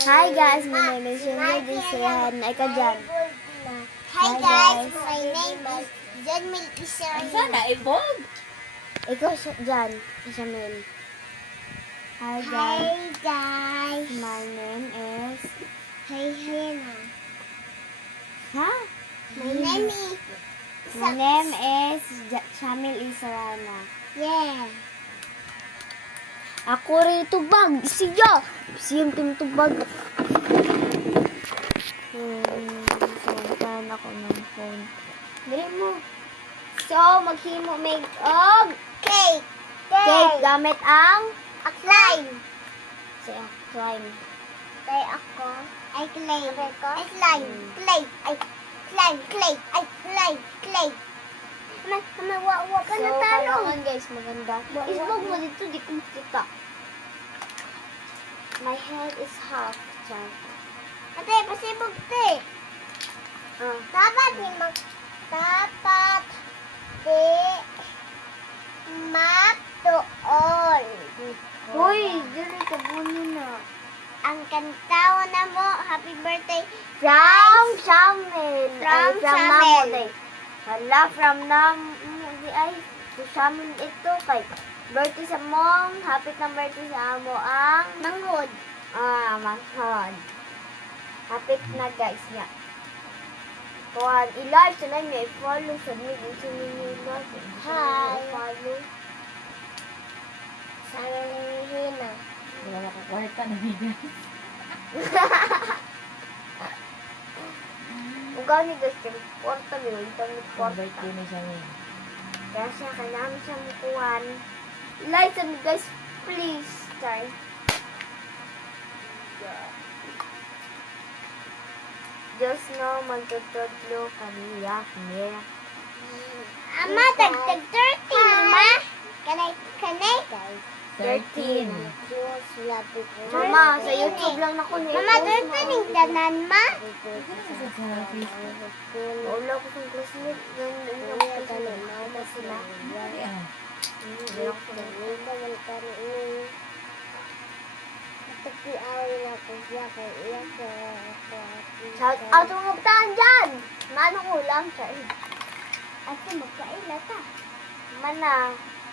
Hi guys, my name is Yunye Disehan. Ay ka dyan. Hi guys, my name is Janmil Israel. Sana evolve. Ikaw siya dyan. Ishamil. Hi guys. Hi guys. My name is... Hi Hannah. Ha? My name is... My name is Shamil Israna. Yeah. Ako rin tubag. Siya. Siyang timtubag. Sumuntan ako ng phone. Dali mo. So, maghimo make og Cake. cake gamit ang A slime. siya, slime. Kay ako. Ay clay. Ay slime. Clay. Ay slime. Clay. Ay slime. Clay. Wa pa So, na talo. kailangan guys, maganda. Isbog mo dito, di ko makita. My head is half. Char. Ate, pasibog te. Dapat di magtuol. Hoy, dili ka bunin na. Ang kantaw na mo, happy birthday. From Shamil. From Ay, from Shamil. Namo day. Hala, from ay, to Shamil ito kay birthday sa mong, hapit ng birthday sa amo ang Manghod. manghod. Hapit na guys niya. Kuhan, i-live sa lang niya, i-follow sa niya, i-like. Hi. I-follow. Sana nangihina. Wala makakwarta na bigas. Kung gani guys, yung porta mo, yung tamit porta. Birthday na siya ngayon. Kaya siya, kailangan siya mukuhan. Like sa guys, please. Try. Diyos no, magtutudlo kaniya, niya. Ama, tagtag 30, ma. Kanay. 13. Diyos, labi ko. Mama, sa YouTube lang na ko na Mama, 13 yung tanan, ma. Wala ko sa classmate. Ganun yung classmate sila. Yeah. Wala ko sa Shout out mga kabataan dyan! Manong ulam siya eh. Ate, magkaila ta. Mana.